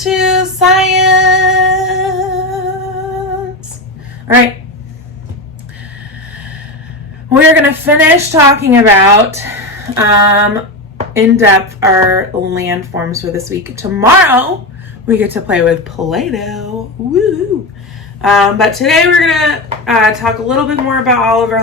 to science. All right. We're going to finish talking about in depth our landforms for this week. Tomorrow we get to play with Plateau. Woo! But today we're going to talk a little bit more about all of our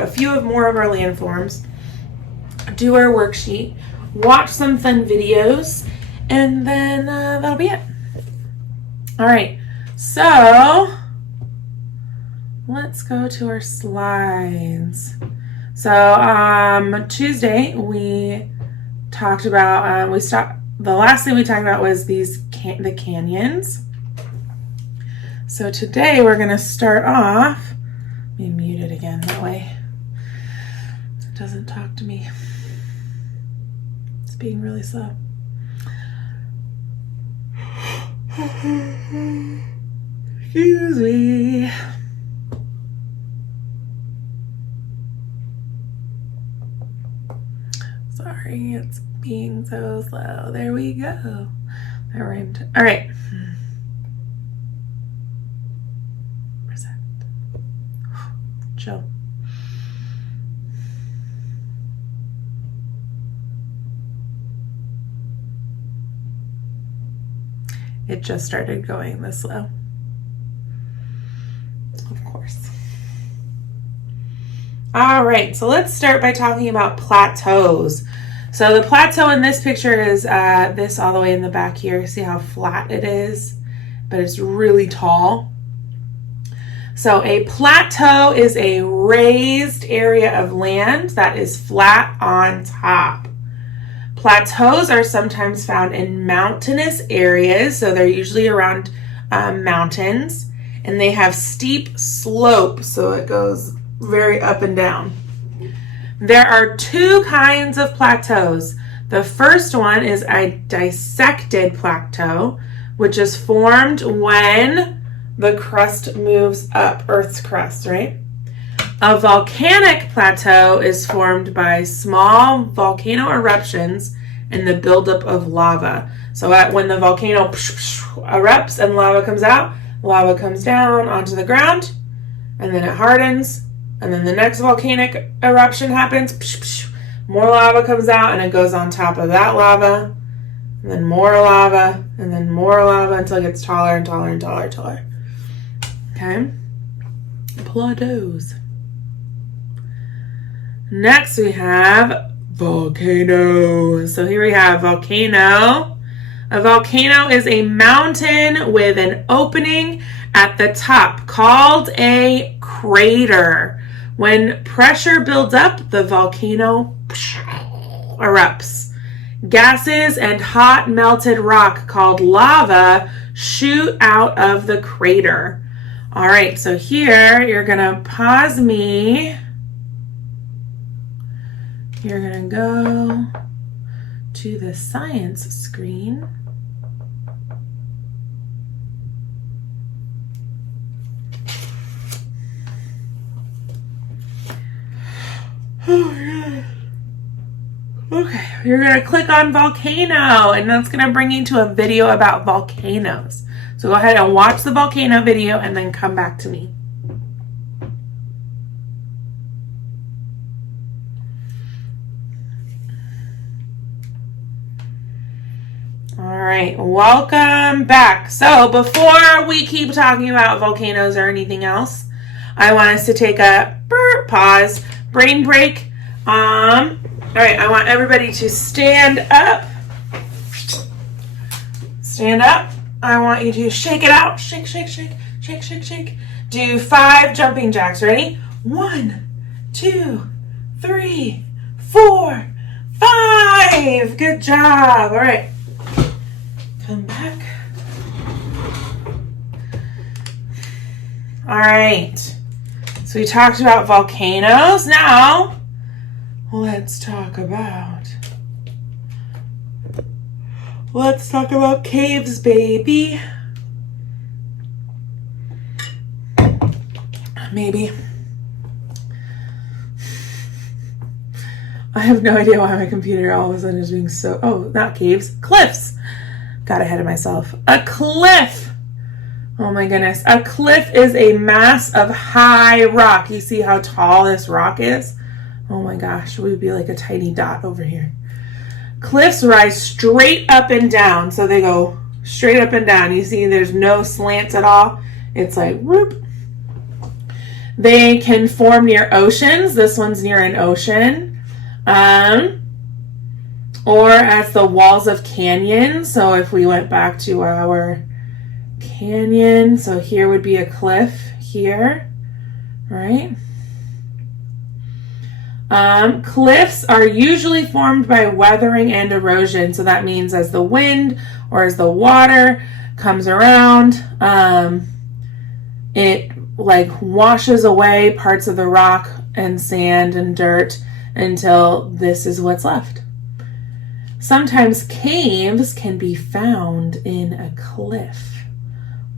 a few more of our landforms, do our worksheet, watch some fun videos, and then that'll be it. All right, so let's go to our slides. So Tuesday we talked about the last thing we talked about was the canyons. So today we're going to start off. Let me mute it again, that way it doesn't talk to me. It's being really slow. Excuse me. Sorry, it's being so slow. There we go. That rhymed. All right. Present. Chill. It just started going this slow. Of course. All right, so let's start by talking about plateaus. So the plateau in this picture is this all the way in the back here. See how flat it is? But it's really tall. So a plateau is a raised area of land that is flat on top. Plateaus are sometimes found in mountainous areas, so they're usually around mountains, and they have steep slopes, so it goes very up and down. There are two kinds of plateaus. The first one is a dissected plateau, which is formed when the crust moves up, Earth's crust, right? A volcanic plateau is formed by small volcano eruptions and the buildup of lava. So when the volcano erupts and lava comes out, lava comes down onto the ground, and then it hardens, and then the next volcanic eruption happens, more lava comes out, and it goes on top of that lava, and then more lava, and then more lava until it gets taller and taller and taller and taller. Okay? Plateaus. Next we have volcanoes. So here we have volcano. A volcano is a mountain with an opening at the top called a crater. When pressure builds up, the volcano erupts. Gases and hot melted rock called lava shoot out of the crater. All right, so here you're gonna pause me. You're going to go to the science screen. Oh, yeah. Okay, you're going to click on volcano, and that's going to bring you to a video about volcanoes. So go ahead and watch the volcano video and then come back to me. All right, welcome back. So before we keep talking about volcanoes or anything else, I want us to take a pause, brain break. All right, I want everybody to stand up. Stand up. I want you to shake it out. Shake, shake, shake, shake, shake, shake. Do 5 jumping jacks. Ready? 1, 2, 3, 4, 5. Good job. All right. Come back. All right. So we talked about volcanoes. Now, let's talk about caves, baby. Maybe. I have no idea why my computer all of a sudden is being so... Oh, not caves. Cliffs. got ahead of myself. A cliff. Oh my goodness. A cliff is a mass of high rock. You see how tall this rock is? Oh my gosh, we would be like a tiny dot over here. Cliffs rise straight up and down. So they go straight up and down. You see there's no slants at all. It's like whoop. They can form near oceans. This one's near an ocean. Or as the walls of canyons. So if we went back to our canyon, so here would be a cliff here, right? Cliffs are usually formed by weathering and erosion. So that means as the wind or as the water comes around, it like washes away parts of the rock and sand and dirt until this is what's left. Sometimes caves can be found in a cliff.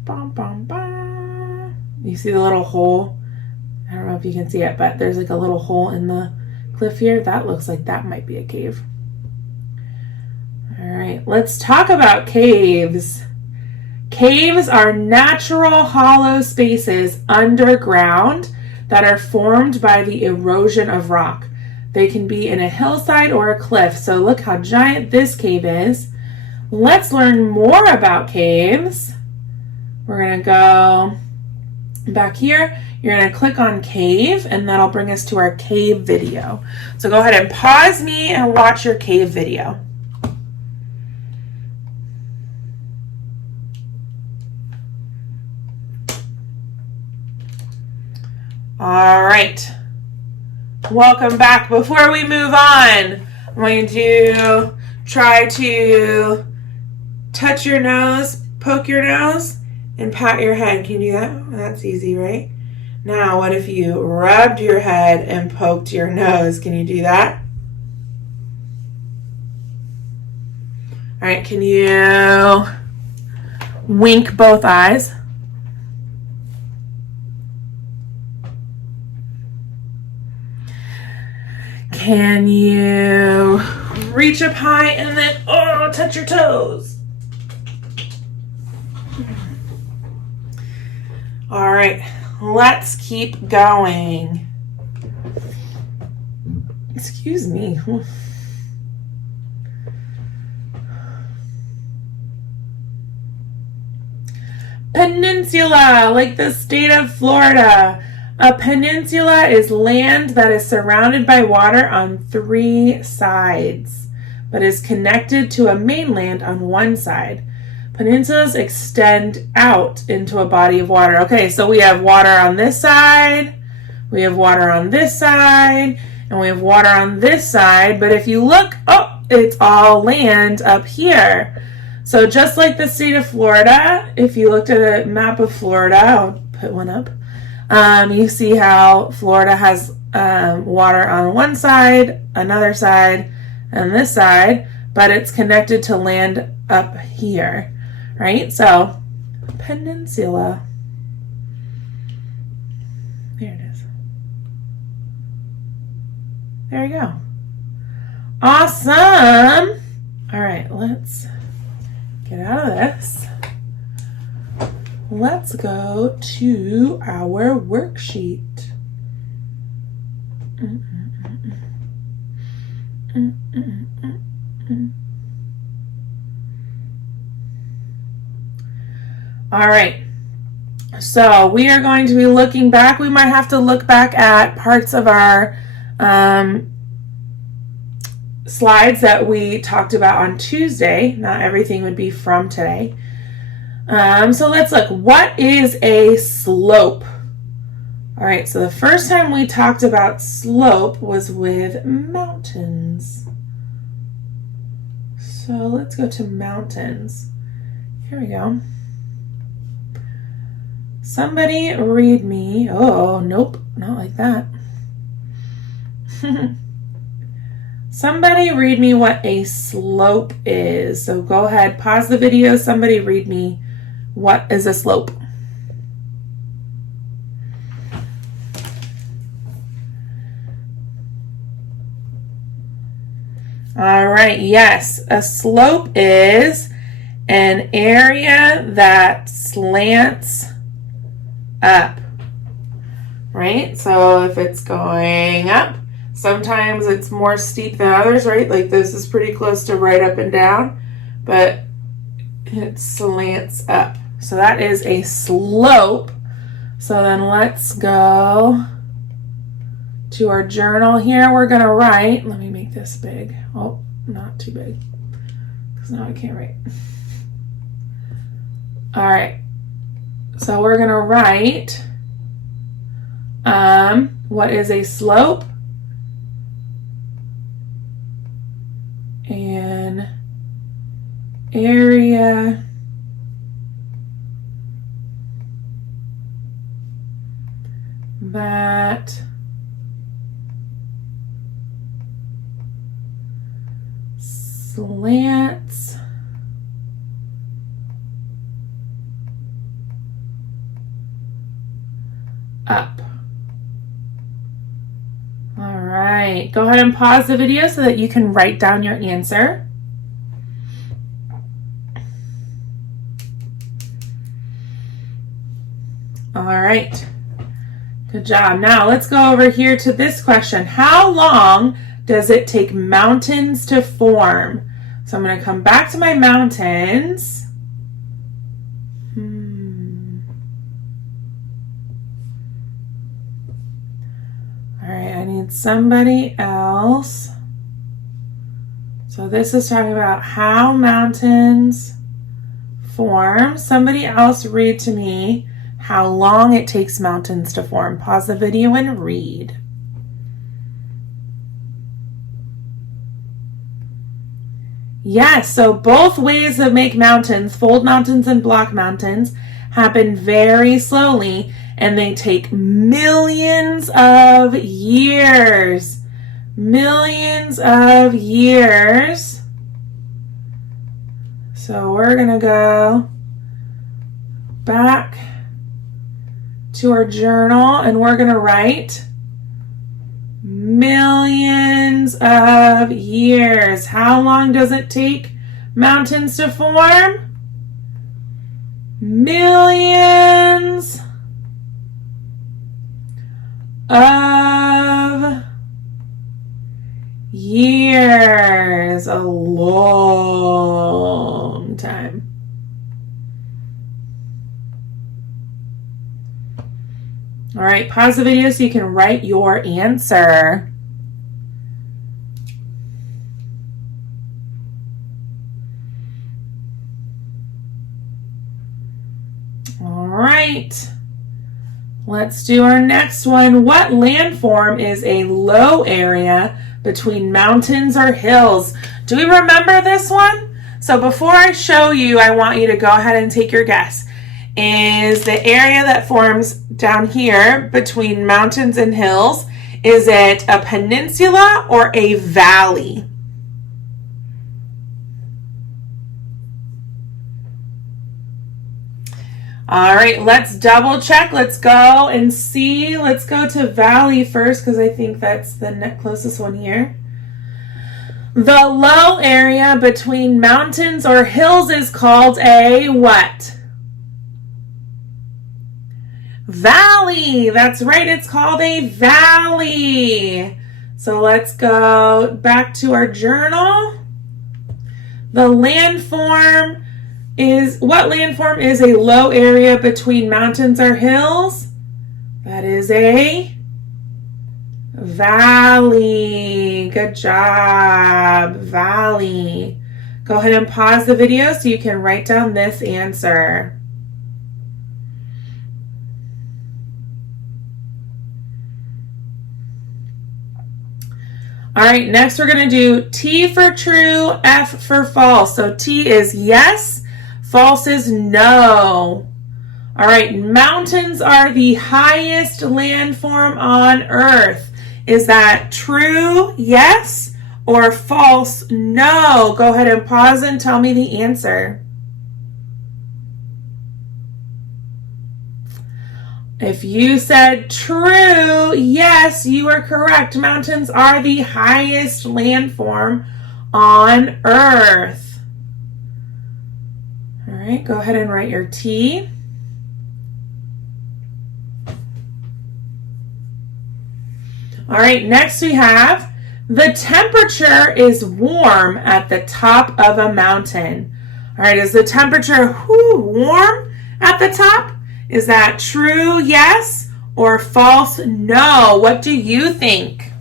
Bum, bum, bum. You see the little hole? I don't know if you can see it, but there's like a little hole in the cliff here. That looks like that might be a cave. All right, let's talk about caves. Caves are natural hollow spaces underground that are formed by the erosion of rock. They can be in a hillside or a cliff. So look how giant this cave is. Let's learn more about caves. We're going to go back here. You're going to click on cave, and that'll bring us to our cave video. So go ahead and pause me and watch your cave video. All right. Welcome back. Before we move on, I'm going to try to touch your nose, poke your nose, and pat your head. Can you do that? That's easy, right? Now, what if you rubbed your head and poked your nose? Can you do that? All right, can you wink both eyes? Can you reach up high and then, oh, touch your toes? All right, let's keep going. Excuse me. Peninsula, like the state of Florida. A peninsula is land that is surrounded by water on 3 sides, but is connected to a mainland on one side. Peninsulas extend out into a body of water. Okay, so we have water on this side, we have water on this side, and we have water on this side. But if you look, oh, it's all land up here. So just like the state of Florida, if you looked at a map of Florida, I'll put one up. You see how Florida has water on one side, another side, and this side, but it's connected to land up here, right? So, peninsula. There it is. There you go. Awesome. All right, let's get out of this. Let's go to our worksheet. All right, so we are going to be looking back. We might have to look back at parts of our slides that we talked about on Tuesday. Not everything would be from today. So let's look. What is a slope? All right, so the first time we talked about slope was with mountains. So let's go to mountains. Here we go. Somebody read me. Oh, nope, not like that. Somebody read me what a slope is. So go ahead, pause the video. Somebody read me what is a slope. All right, yes, a slope is an area that slants up, right? So if it's going up, sometimes it's more steep than others, right? Like this is pretty close to right up and down, but it slants up. So that is a slope. So then let's go to our journal here. We're going to write, let me make this big. Oh, not too big, because now I can't write. All right. So we're going to write what is a slope? An area that slants up. All right, go ahead and pause the video so that you can write down your answer. All right, good job. Now let's go over here to this question. How long does it take mountains to form? So I'm going to come back to my mountains. All right, I need somebody else. So this is talking about how mountains form. Somebody else read to me how long it takes mountains to form. Pause the video and read. Yes, so both ways of make mountains, fold mountains and block mountains, happen very slowly, and they take millions of years. Millions of years. So we're going to go back to our journal, and we're going to write millions of years. How long does it take mountains to form? Millions of years. A long time. All right, pause the video so you can write your answer. All right, let's do our next one. What landform is a low area between mountains or hills? Do we remember this one? So before I show you, I want you to go ahead and take your guess. Is the area that forms down here between mountains and hills, is it a peninsula or a valley? All right, let's double check. Let's go and see. Let's go to valley first because I think that's the closest one here. The low area between mountains or hills is called a what? Valley. That's right, it's called a valley. So let's go back to our journal. The landform is, what landform is a low area between mountains or hills? That is a valley. Good job, valley. Go ahead and pause the video so you can write down this answer. All right, next we're going to do T for true, F for false. So T is yes, false is no. All right, mountains are the highest landform on Earth. Is that true, yes, or false, no? Go ahead and pause and tell me the answer. If you said true, yes, you are correct. Mountains are the highest landform on Earth. right, go ahead and write your T. All right, next we have the temperature is warm at the top of a mountain. All right, is the temperature warm at the top? Is that true, yes, or false, no? What do you think?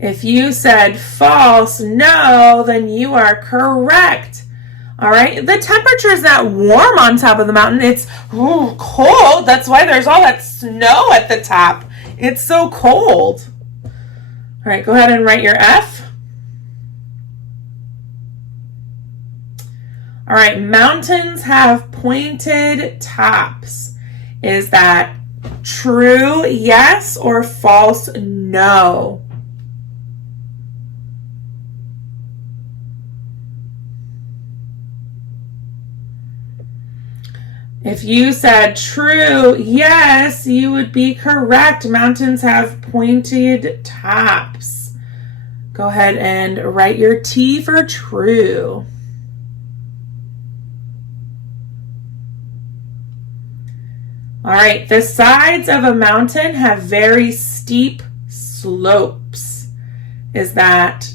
If you said false, no, then you are correct. All right, the temperature is not warm on top of the mountain. It's cold. That's why there's all that snow at the top. It's so cold. All right, go ahead and write your F. All right, mountains have pointed tops. Is that true, yes, or false, no? If you said true, yes, you would be correct. Mountains have pointed tops. Go ahead and write your T for true. All right, the sides of a mountain have very steep slopes. Is that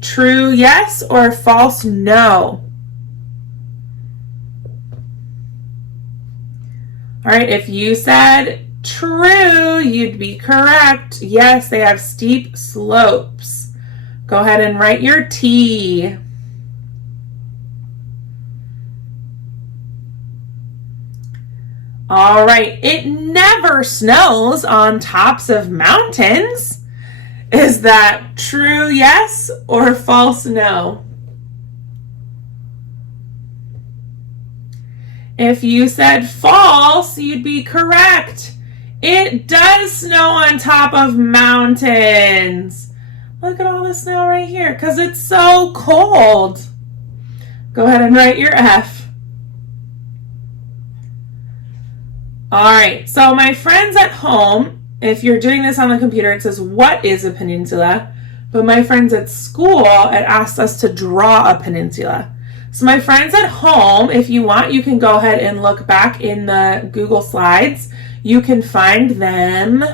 true, yes, or false, no? All right, if you said true, you'd be correct. Yes, they have steep slopes. Go ahead and write your T. All right, it never snows on tops of mountains. Is that true, yes, or false, no? If you said false, you'd be correct. It does snow on top of mountains. Look at all the snow right here because it's so cold. Go ahead and write your F. All right, so my friends at home, if you're doing this on the computer, it says, what is a peninsula? But my friends at school, it asked us to draw a peninsula. So my friends at home, if you want, you can go ahead and look back in the Google Slides. You can find them.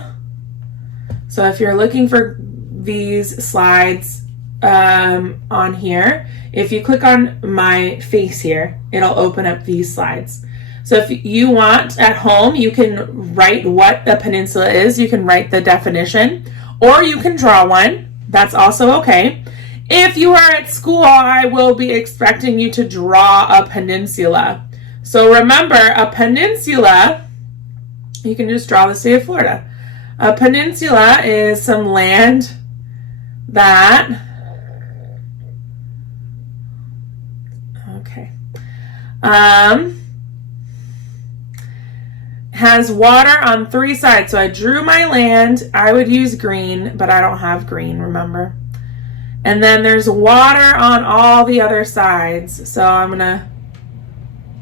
So if you're looking for these slides on here, if you click on my face here, it'll open up these slides. So if you want at home, you can write what a peninsula is. You can write the definition, or you can draw one. That's also okay. If you are at school, I will be expecting you to draw a peninsula. So remember, a peninsula, you can just draw the state of Florida. A peninsula is some land that, has water on three sides. So I drew my land. I would use green, but I don't have green, remember? And then there's water on all the other sides. So I'm going to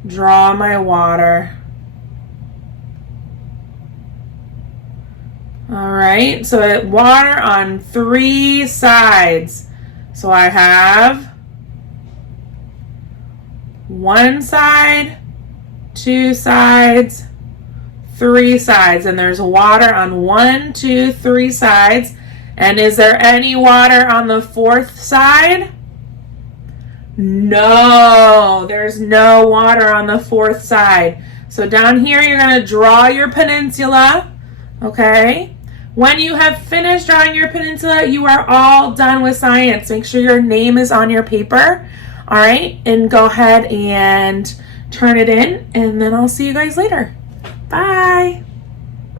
draw my water. All right, so water on three sides. So I have one side, two sides, three sides, and there's water on 1, 2, 3 sides. And is there any water on the fourth side? No, there's no water on the fourth side. So down here, you're going to draw your peninsula, okay? When you have finished drawing your peninsula, you are all done with science. Make sure your name is on your paper, all right? And go ahead and turn it in, and then I'll see you guys later. Bye.